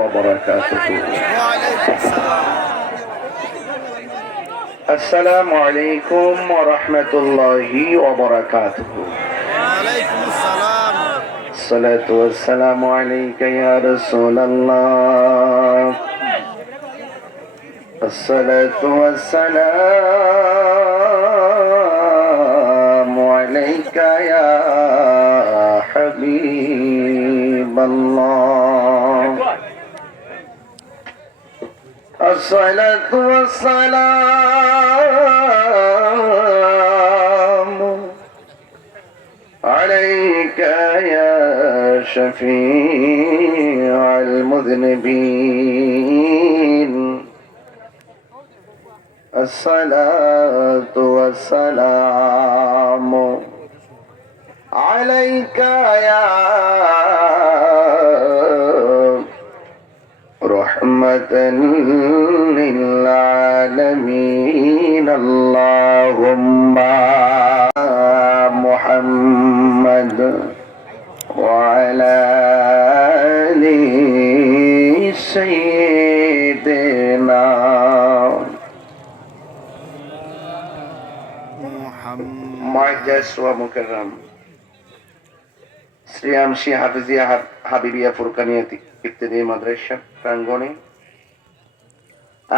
وبركاته. السلام عليكم ورحمة الله وبركاته. وعليكم السلام. الصلاة والسلام عليك يا رسول الله. الصلاة والسلام عليك يا حبيب الله. الصلاة والسلام عليك يا شفيع المذنبين. الصلاة والسلام عليك يا رحمة للعالمين. اللهم محمد وعلى آل سيدنا معجز ومكرم শ্রীয়ামশী হাফিজিয়া হাবিবিয়া ফুরকানিয়া ইত্যাদি মাদ্রাসা প্রাঙ্গণে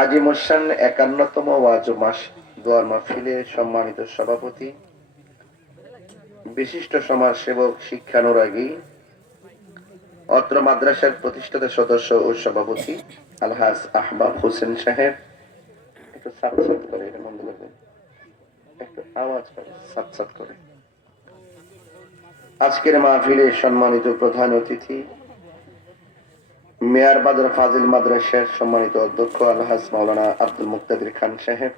আজি মুসান ৫১তম ওয়াজ মাস দোয়ার মাহফিলের সম্মানিত সভাপতি, বিশিষ্ট সমাজসেবক, শিক্ষানুরাগী, অত্র মাদ্রাসার প্রতিষ্ঠাতা সদস্য ও সভাপতি আলহাজ আহবাব হোসেন সাহেব, একটু সাত করে, এটা বন্ধ করবেন, একটু আওয়াজ করে সাত করে। আজকের মাহফিলে সম্মানিত প্রধান অতিথি, মেয়ার বাজার ফাজিল মাদ্রাসার সম্মানিত অধ্যক্ষ আলহাজ মাওলানা আব্দুল মুক্তাদির খান সাহেব,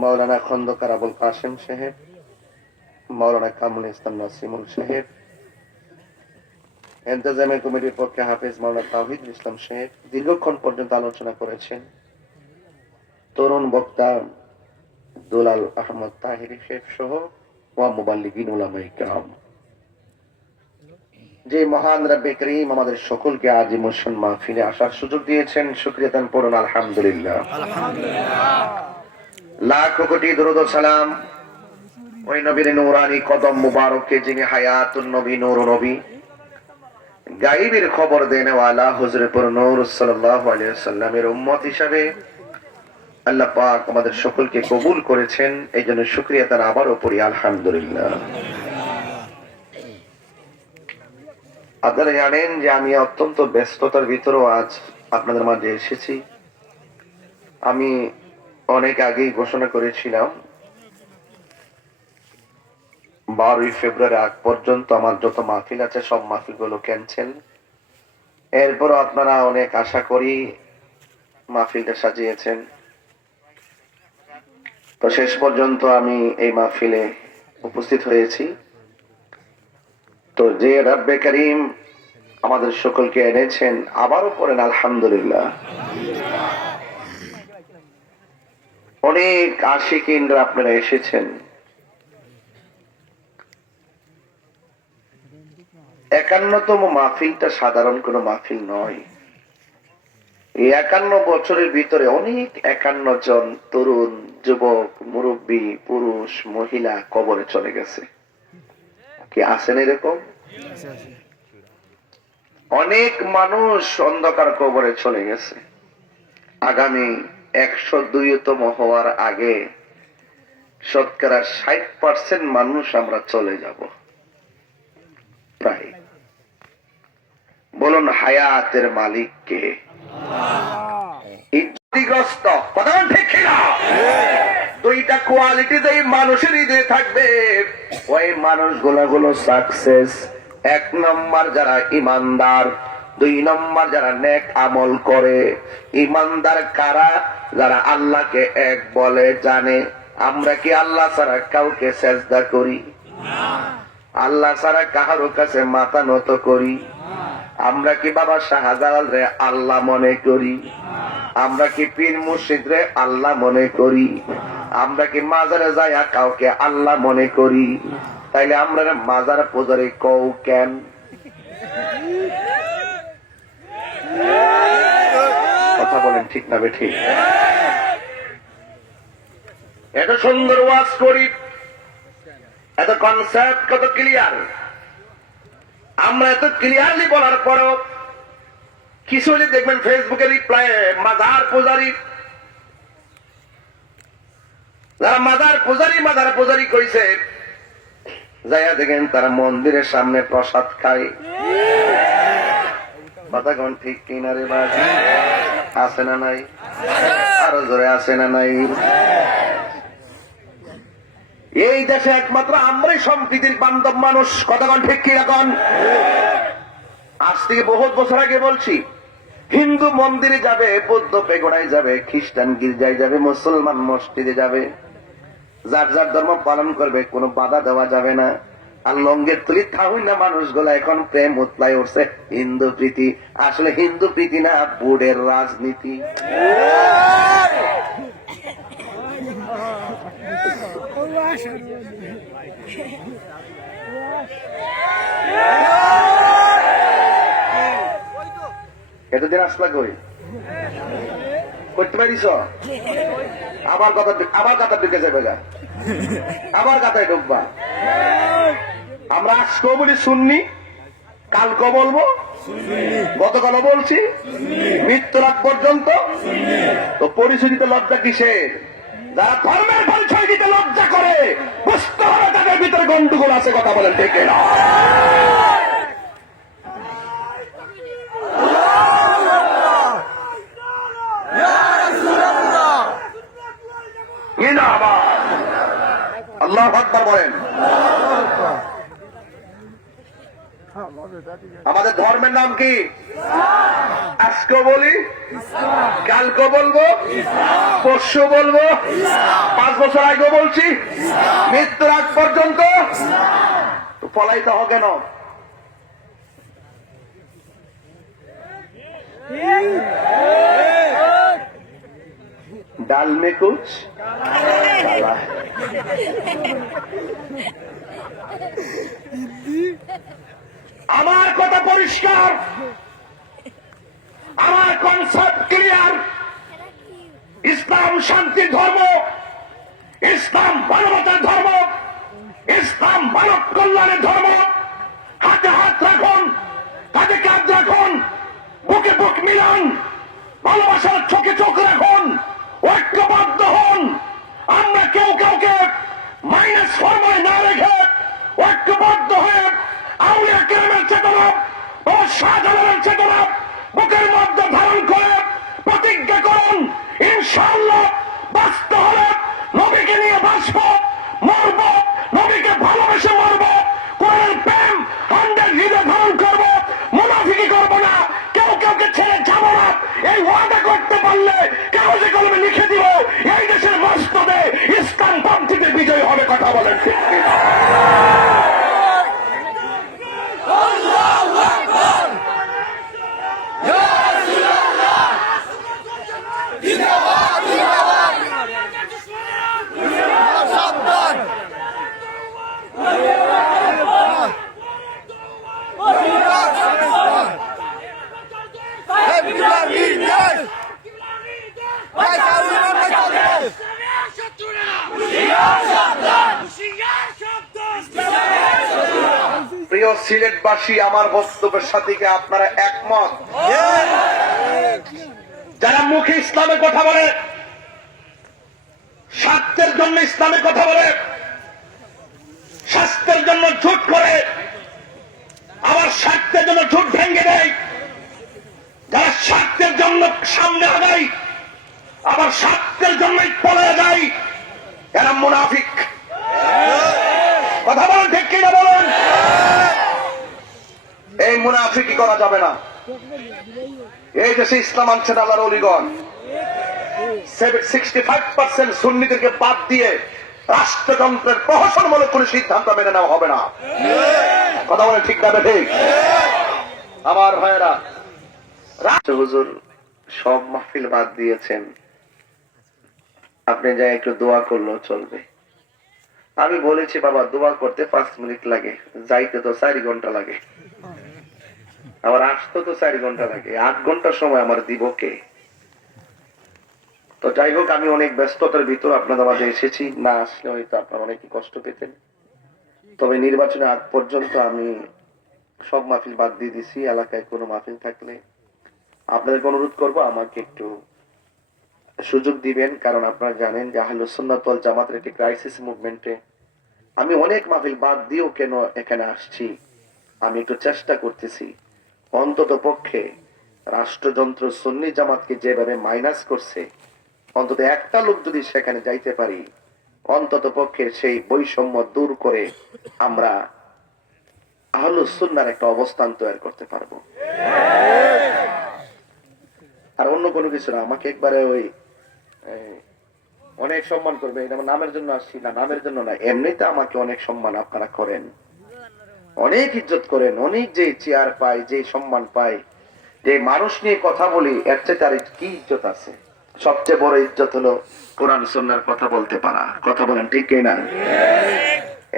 মাওলানা খন্দকার আবুল কাসেম সাহেব, মাওলানা কামরুল ইসলাম নাসিমুল সাহেব, ইন্তেজামিয়া কমিটির পক্ষে হাফেজ মাওলানা তাওহীদুল ইসলাম সাহেব দীর্ঘক্ষণ পর্যন্ত আলোচনা করেছেন। তরুণ বক্তা দুলাল আহমদ তাহিরি সাহেব সহ ওয়া মুবাল্লিগিন উলামায়ে কিরাম, যে মহান রব্বে করিম আমাদের সকলকে আজ মুসলিম মাহফিলে আসার সুযোগ দিয়েছেন, শুকরিয়া দান পড়ুন আলহামদুলিল্লাহ। লাখ কোটি দরুদ ও সালাম ওই নবীর নূরানি কদম মুবারককে, যিনি হায়াতুন নবী, নূর নবী, গায়বের খবর দেন ওয়ালা হুজুরে পুর নূর সাল্লাল্লাহু আলাইহি ওয়াসাল্লামের উম্মত হিসাবে আল্লাহ পাক আমাদের সকলকে কবুল করেছেন। এই জন্য শুকরিয়া তার আবারও পড়ি আলহামদুলিল্লাহ। আপনারা জানেন যে আমি অত্যন্ত ব্যস্ততার ভিতরেও আজ আপনাদের মাঝে এসেছি। আমি অনেক আগেই ঘোষণা করেছিলাম 12ই ফেব্রুয়ারি আগ পর্যন্ত আমার যত মাহফিল আছে সব মাহফিলগুলো ক্যান্সেল। এরপরও আপনারা অনেক আশা করি মাহফিলটা সাজিয়েছেন। তো শেষ পর্যন্ত আমি এই মাহফিলে উপস্থিত হয়েছি। তো যে রব্বে করিম আমাদের সকলকে এনেছেন, আবারও পড়েন আলহামদুলিল্লাহ। অনেক আশিকিনরা আপনারা এসেছেন। ৫১তম মাহফিলটা সাধারণ কোনো মাহফিল নয়। এই ৫১ বছরের ভিতরে অনেক ৫১ জন তরুণ, যুবক, মুরব্বী, পুরুষ, মহিলা কবরে চলে গেছে। কি আছেন এরকম? অনেক মানুষ অন্ধকার কবরে চলে গেছে। আগামী ১০২তম হওয়ার আগে শতকরা ৬০% মানুষ আমরা চলে যাব প্রায়। বলুন হায়াতের মালিক কে? ইজ্জতিগ্রস্ত কথা ঠিক না? দুইটা কোয়ালিটি যেই মানুষের হৃদয়ে থাকবে, ওই মানুষগুলো সাকসেস। ১ নম্বর যারা ইমানদার, ২ নম্বর যারা নেক আমল করে। ইমানদার কারা? যারা আল্লাহকে এক বলে, জানে আমরা কি আল্লাহ ছাড়া কাউকে সেজদা করি? আল্লাহ ছাড়া কাহারো কাছে মাথা নত করি? আমরা কি বাবা শাহজালাল রে আল্লাহ মনে করি? আমরা কি পীর মুর্শিদ রে আল্লাহ মনে করি? আমরা কি মাজারে যাইয়া কাউকে আল্লাহ মনে করি? তাইলে আমরা মাজার পূজারি কও কেন? বলেন ঠিক না বেঠিক? এত সুন্দর ওয়াজ করি, এত কনসেপ্ট কত ক্লিয়ার, আমরা এত ক্লিয়ারলি বলার পরও কিছু হলে দেখবেন ফেসবুকে রিপ্লাই মাজার পূজারি, যারা মাজার পূজারি কইছে যাইয়া দেখেন তারা মন্দিরের সামনে প্রসাদ খায়। কথা কোন ঠিক কিনা রে বাজি? আছে না নাই? আরো জোরে আছে না নাই? এই দেশে একমাত্র আমরাই সম্প্রীতির বান্ধব মানুষ। কথা কোন ঠিক কিনা কোন? আজ থেকে বহুত বছর আগে বলছি, হিন্দু মন্দিরে যাবে, বৌদ্ধ পেগোড়ায় যাবে, খ্রিস্টান গির্জায় যাবে, মুসলমান মসজিদে যাবে, যার যার ধর্ম পালন করবে, কোনো বাধা দেওয়া যাবে না। আর লঙ্গের তুলি থাকুই না মানুষগুলা এখন প্রেম উতলায় উঠছে হিন্দু প্রীতি। আসলে হিন্দু প্রীতি না, বুড়ের রাজনীতি। এতদিন আসলা কই করতে পারিস? আবার কথা ঢুকে যাবে গা, আবার কথায় ঢুকবা। আমরা আজকেও বলি শুননি, কালকে বলবো, গতকালও বলছি, মৃত্যুর আগ পর্যন্ত। তো পরিচয় দিতে লজ্জা কিসের? যারা ধর্মের পরিচয় দিতে লজ্জা করে বুঝতে হবে তাদের ভিতরে গন্ডগোল আছে। কথা বলেন ঠিক না? আল্লাহু আকবার বলেন। আমাদের ধর্মের নাম কি? আজকে বলি, কালকে বলবো, পরশু বলবো, 5 বছর আগে বলছি, মৃত্যুর আগ পর্যন্ত। তো পলাইতে হবে কেন? ডাল মে কুছ কালা। আমার কথা পরিষ্কার, আমার কনসেপ্ট ক্লিয়ার। ইসলাম শান্তির ধর্ম, ইসলাম মানবতার ধর্ম, ইসলাম মানব কল্যাণের ধর্ম। হাতে হাত রাখুন, কাঁধে কাঁধ রাখুন, বুকে বুক মিলান, ভালোবাসার চোখে চোখ রাখুন, ঐক্যবদ্ধ হন। আমরা কেউ কাউকে মাইনাস ফর্মায় না রেখে ঐক্যবদ্ধ হয়ে আউলিয়া কেরামের চেতনা ও শাহজালালের চেতনা বুকের মধ্যে ধারণ করে প্রতিজ্ঞা করুন, ইনশাআল্লাহ বাঁচতে হলে নবীকে নিয়ে বাঁচব, মরব, নবীকে ভালোবেসে মরব, কোরআনের প্রেম হান্ডের হৃদয় ধারণ করব, মুনাফিকি করব না, কেউ কাউকে ছেড়ে যাব না। এই ওয়াদা করতে পারলে কাগজে কলমে লিখে দিব, এই দেশের মস্তদে ইসলাম পন্থীতে বিজয় হবে। কথা বলেন ঠিক কিনা? প্রিয় সিলেটবাসী, আমার বক্তব্যের সাথে কি আপনারা একমত? যারা মুখে ইসলামের কথা বলে, স্বার্থের জন্য ইসলামের কথা বলে, স্বাস্থ্যের জন্য ঝুট করে, আবার স্বার্থের জন্য ঝুট ভেঙে দেয়, যারা স্বার্থের জন্য সামনে আগায় আবার স্বার্থের জন্যই পলে যায়, এরা মুনাফিক। কথা বলেন ঠিক কিনা বলেন? এই মুনাফিকি করা যাবে না। এই দেশে ইসলাম আনছেন আল্লাহর ওলিগণ। 65% সুন্নিদেরকে বাদ দিয়ে রাষ্ট্রযন্ত্রের প্রহসনমূলক কোন সিদ্ধান্ত মেনে নেওয়া হবে না। কথা বলেন ঠিক না ঠিক? আমার ভাইয়েরা, হুজুর সব মাহফিল বাদ দিয়েছেন, আপনি যাই একটু দোয়া করলেও চলবে। আমি বলেছি বাবা, দোয়া করতে 5 মিনিট লাগে, যাইতে তো 4 ঘন্টা লাগে, আবার আসতে তো 4 ঘন্টা লাগে, 8 ঘন্টার সময় আমার দিব কে? তো যাই হোক, আমি অনেক ব্যস্ততার ভিতর আপনাদের মাঝে এসেছি, না আসলে হয়তো আপনারা অনেকই কষ্ট পেতেন। তবে নির্বাচনের আগ পর্যন্ত আমি সব মাহফিল বাদ দিয়ে দিছি। এলাকায় কোনো মাহফিল থাকলে আপনাদেরকে অনুরোধ করব আমাকে একটু সুযোগ দিবেন, কারণ আপনারা জানেন যে আহলুস সুন্নাত ওয়াল জামাতের একটি ক্রাইসিস মুভমেন্টে আমি অনেক মাহফিল বাদ দিয়েও কেন এখানে আসছি। আমি একটু চেষ্টা করতেছি অন্তত পক্ষে রাষ্ট্রযন্ত্র সুন্নি জামাতকে যেভাবে মাইনাস করছে, অন্তত একটা লোক যদি সেখানে যাইতে পারি, অন্তত পক্ষে সেই বৈষম্য দূর করে আমরা আহলুস সুন্নাহর একটা অবস্থান তৈরি করতে পারবো। আর অন্য কোনো কিছু না, আমাকে একবারে ওই অনেক সম্মান করবে, এটা আমার নামের জন্য আসছি না, নামের জন্য না, এমনিতে আমাকে অনেক সম্মান আপনারা করেন, অনেক ইজ্জত করেন, অনেক যে চেয়ার পাই, যে সম্মান পাই, যে মানুষ নিয়ে কথা বলি, এর চেয়ে তার কি ইজ্জত আছে? সবচেয়ে বড় ইজ্জত হলো কোরআন সুন্নাহর কথা বলতে পারা। কথা বলেন ঠিক না?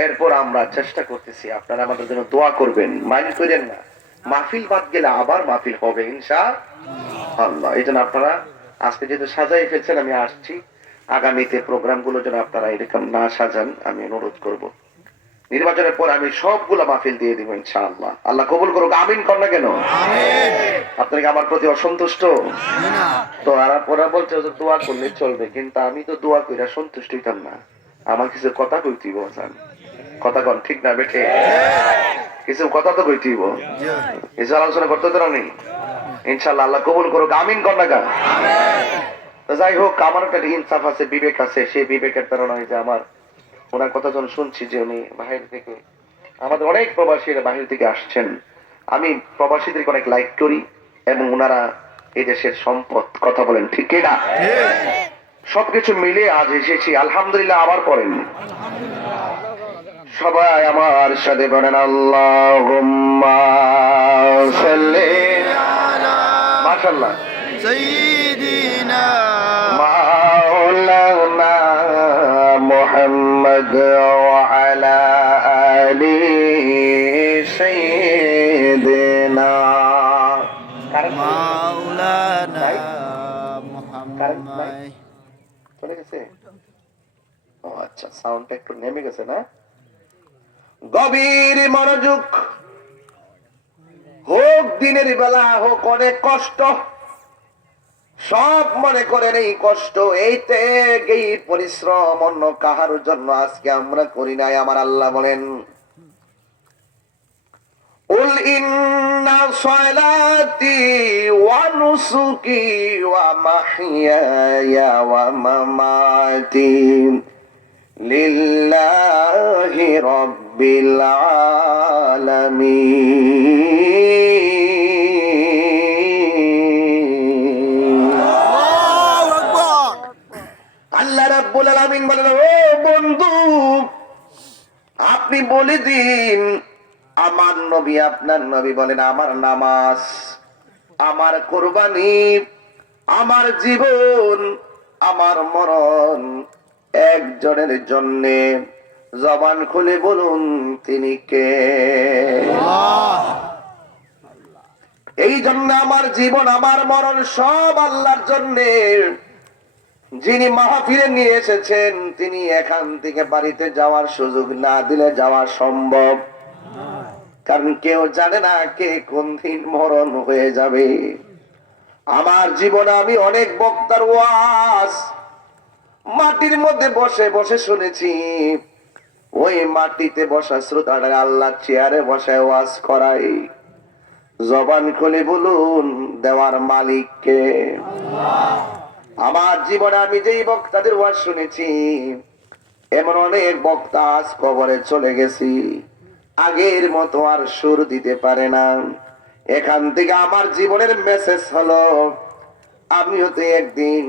এরপর আমরা চেষ্টা করতেছি, আপনারা আমাদের জন্য দোয়া করবেন, মাইন্ড করেন না। মাহফিল বাদ গেলে আবার মাহফিল হবে ইনশাআল্লাহ। এই জন্য আপনারা আজকে যেহেতু সাজাই ফেলছেন, আমি আসছি, আগামীতে প্রোগ্রাম গুলো যেন আপনারা এরকম না সাজান আমি অনুরোধ করব। নির্বাচনের পর আমি সবগুলো মাহফিল দিয়ে দিব ইনশাআল্লাহ। আল্লাহ কবুল করুক, আমিন কর না কেন? আপনারা কি আমার প্রতি অসন্তুষ্ট? তো ওরা বলছে যে দোয়া করলে চলবে, কিন্তু আমি তো দোয়া কইরা সন্তুষ্ট হইতাম না, আমার কিছু কথা কইতেইব। কথা কন ঠিক না বেঠে? কিছু কথা তো কইতেইব, কিছু আলোচনা করতে তো নেই। ইনশাআল্লাহ আল্লাহ কবুল করুক, আমিন কর না কেন? তো যাই হোক, আমার একটা ইনসাফ আছে, বিবেক আছে, সেই বিবেকের কারণে যে আমার ওনার কথা যখন শুনছি যে উনি বাহির থেকে, আমাদের অনেক প্রবাসীরা বাহির থেকে আসছেন, আমি প্রবাসীদেরকে অনেক লাইক করি এবং ওনারা এই দেশের সম্পদ। কথা বলেন ঠিক না? সবকিছু মিলে আজ এসেছি, আলহামদুলিল্লাহ। আবার পড়েন সবাই আমার সাথে, বলেন আল্লাহুম্মা সাল্লি আলা মাশাআল্লাহ সাইয়্যিদিনা মাওলানা মুহাম্মদ ওয়া আলা আলি সাইয়্যিদিনা মাওলানা মুহাম্মদ। চলে গেছে? ও আচ্ছা, সাউন্ডটা একটু নেমে গেছে না? গভীর মনোযোগ, হোক দিনের বেলা, হোক অনেক কষ্ট, সব মনে করেন এই কষ্ট, এই ত্যাগ, এই পরিশ্রম অন্য কাহার জন্য আজকে আমরা করি নাই। আমার আল্লাহ বলেন, উল ইন্না সালাতি ওয়া নুসুকি ওয়া মাহইয়ায়া ওয়া মামাতি লিল্লাহি রাব্বিল আলামিন। আল্লাহ রাব্বুল আলামিন বলেন, ও বন্ধু, আপনি বলে দিন, আমার নবী, আপনার নবী বলেন, আমার নামাজ, আমার কুরবানি, আমার জীবন, আমার মরণ একজনের জন্যে। জবান খুলে বলুন তিনি কে? এই জন্য আমার জীবন, আমার মরণ সব আল্লাহর জন্যে। যিনি মাহফিলে নিয়ে এসেছেন, তিনি এখান থেকে বাড়িতে যাওয়ার সুযোগ না দিলে যাওয়া সম্ভব, কারণ কেউ জানে না কে কোন দিন মরণ হয়ে যাবে। আমার জীবনে আমি অনেক বক্তার ওয়াজ মাটির মধ্যে বসে বসে শুনেছি। ওই মাটিতে বসা শ্রোতারা আল্লাহ চেয়ারে বসে ওয়াজ করাই। জবান খুলে বলুন দেওয়ার মালিক কে? আমার জীবনে আমি যেই বক্তাদের ওয়াজ শুনেছি, এমন অনেক বক্তা আজ কবরে চলে গেছি, আগের মতো আর সুর দিতে পারে না। এখান থেকে আমার জীবনের মেসেজ হলো, আমিও তো একদিন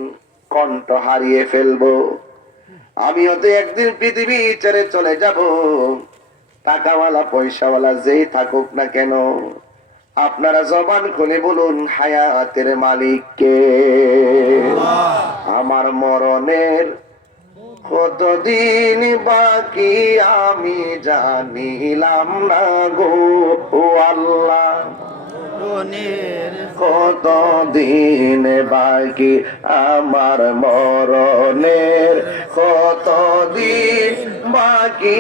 কণ্ঠ হারিয়ে ফেলবো, আমিও তো একদিন পৃথিবী ছেড়ে চলে যাব। টাকাওয়ালা পয়সাওয়ালা যেই থাকুক না কেন, আপনারা জবান খুলে বলুন হায়াতের মালিক কে? আমার মরণের কতদিন বাকি আমি জানিলাম না গো আল্লাহ। মরণের কত দিন বাকি আমার মরণের, কত দিন বাকি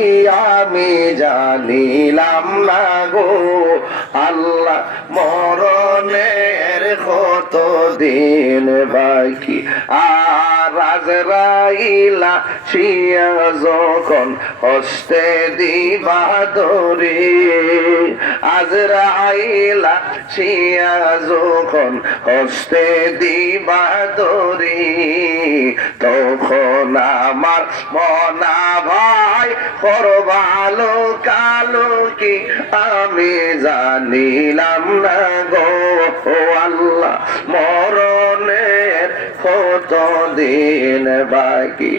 আমি জানিলাম না গো আল্লাহ, মরণের কত দিন বাকি। আর আজরাইলা শিয়া যখন হস্তে দিবা দরে, আজরাইলা শিয়া যখন হস্তে দিবা দরে, তখন আমার মনা ভাই করবালো কালো কি আমি জানিলাম না গো আল্লাহ, মরণের কত দিন বাকি।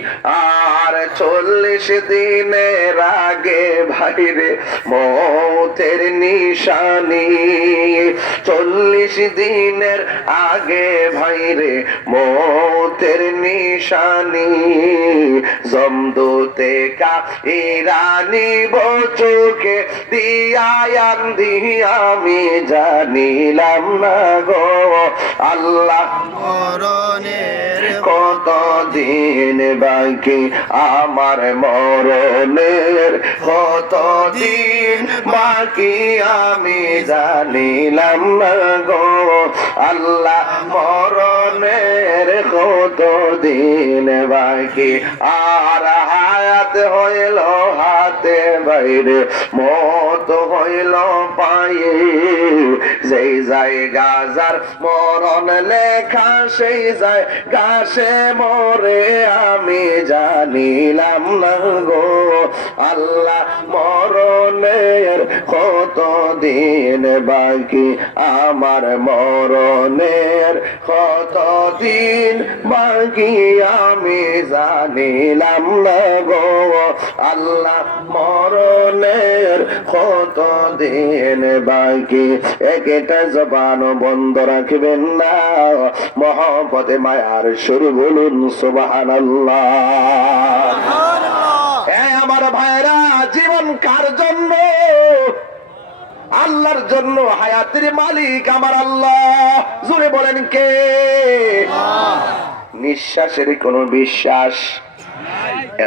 আর 40 দিনের আগে ভাইরে মৌতের নিশানি, 40 দিনের আগে ভাইরে মৌতের নিশানি, জমদূতে কা ইরানি বচুকে দিয়ায়ান দিয়া আমি জানিলাম না গো আল্লাহ, মরণের কত দিন বাকি আমার মরণের, কত দিন বাকি আমি জানিলাম না গো আল্লাহ, মরণের কত দিন বাকি। আর হায়াত হইল হাতে বাইরে, মত হইল পায়ে, যেই জায়গা যার মরণ লেখা সেই যায় গাছে মরে আমি জানিলাম না গো আল্লাহ, মরণের কত দিন বাকি আমার মরণের, কত দিন বাকি আমি জানিলাম না গো আল্লাহ, মরণের কত দিন বাকি। একটা জবান বন্ধ রাখবেন না, মহব্বতে মায়ার শুরু বলুন সুবহানাল্লাহ। আমার ভাইরা, জীবন কার জন্য? আল্লাহর জন্য। হায়াতের মালিক আমার আল্লাহ। জোরে বলেন কে? নিঃশ্বাসের কোনো বিশ্বাস।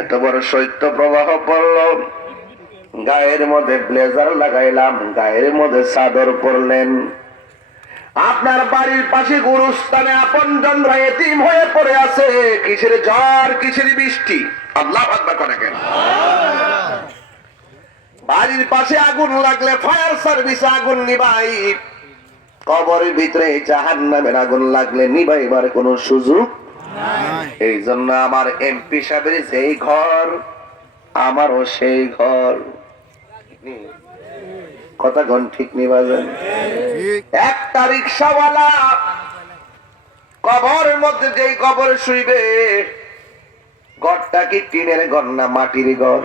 এত বড় শৈত্য প্রবাহ পড়ল, গায়ের মধ্যে ব্লেজার লাগাইলাম, গায়ের মধ্যে চাদর পরলেন। আপনার বাড়ির পাশে গুরুস্থানে আপনজনরা এতিম হয়ে পড়ে আছে। কিসের ঝড়, কিসের বৃষ্টি? আল্লাহু আকবার করে কেন? বাড়ির পাশে আগুন লাগলে ফায়ার সার্ভিস আগুন নিভাই, কবরের ভিতরে জাহান্নামের আগুন লাগলে নিভাইবার কোন সুযোগ নাই। এই জন্য আমার এমপি সাহেবের যেই ঘর, আমারও সেই ঘর। কথা কোন ঠিক নিবাজেন? একটা রিক্সাওয়ালা কবরের মধ্যে যেই কবরে শুইবে, ঘরটা কি টিনের ঘর না মাটির ঘর?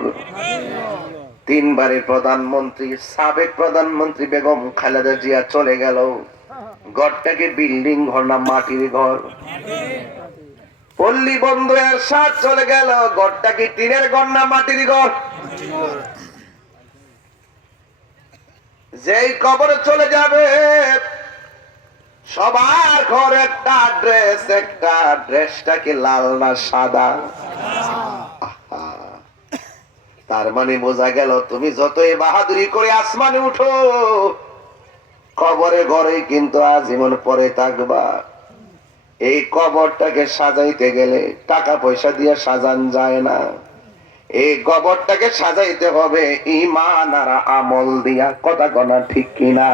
3 বারের প্রধানমন্ত্রী, সাবেক প্রধানমন্ত্রী বেগম খালেদা জিয়া চলে গেল, ঘরটাকে বিল্ডিং ঘর না মাটির ঘর? পল্লী বন্ধু এরশাদ চলে গেল, ঘরটা কি টিনের ঘর না মাটির ঘর? যেই কবরে চলে যাবে, সবার ঘর একটা ড্রেস, একটা ড্রেসটা কি লাল না সাদা? তার মানে বোঝা গেল, তুমি যতই বাহাদুরি করে আসমানে উঠো, কবরে ঘরে কিন্তু আজীবন পরে থাকবা। এই কবরটাকে সাজাইতে গেলে টাকা পয়সা দিয়ে সাজান যায় না, এই কবরটাকে সাজাইতে হবে ঈমান আর আমল দিয়া। কথা কনা ঠিক কিনা?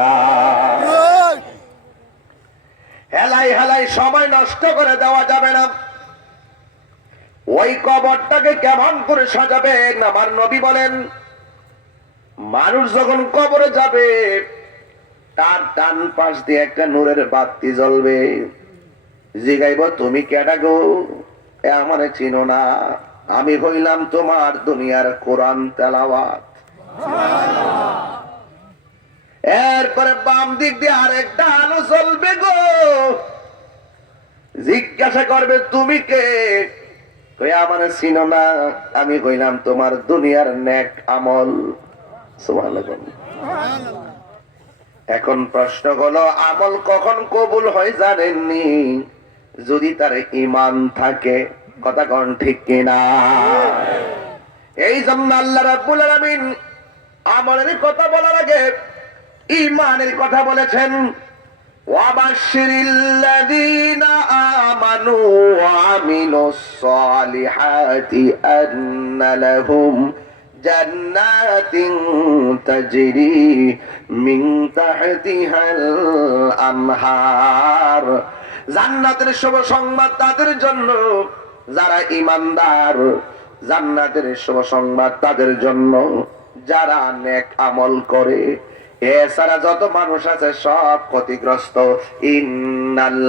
হেলাই হেলাই সময় নষ্ট করে দেওয়া যাবে না। ওই কবরটাকে কেমন করে সাজাবেন? আমার নবী বলেন, মানুষ যখন কবরে যাবে, তার ডান পাশ দিয়ে একটা নূরের বাতি জ্বলবে। জিগাইব, তুমি কেডা গো? আমারে চিনো না? আমি হইলাম তোমার দুনিয়ার কোরআন তেলাওয়াত। এরপরে বাম দিক দিয়ে আরেকটা আলো জ্বলবে গো। জিজ্ঞাসা করবে, তুমি কে? আমার চিনো না? আমি কইলাম তোমার দুনিয়ার নেক আমল। সুবহানাল্লাহ। এখন প্রশ্ন হলো, আমল কখন কবুল হয় জানেননি? যদি তার ঈমান থাকে। কথা কোন ঠিক কিনা? এই জন্য আল্লাহ রাব্বুল আলামিন আমলের কথা বলার আগে ঈমানের কথা বলেছেন। ওয়াবাশশিরিল্লাযীনা আমানু ওয়া আমিলুস সালিহাতি আন্না লাহুম জান্নাতিন তাজরি মিন তাহতিহাল আনহার। জান্নাতের শুভ সংবাদ তাদের জন্য যারা ঈমানদার, জান্নাতের শুভ সংবাদ তাদের জন্য যারা নেক আমল করে। এছাড়া যত মানুষ আছে সব ক্ষতিগ্রস্ত। ইন্নাল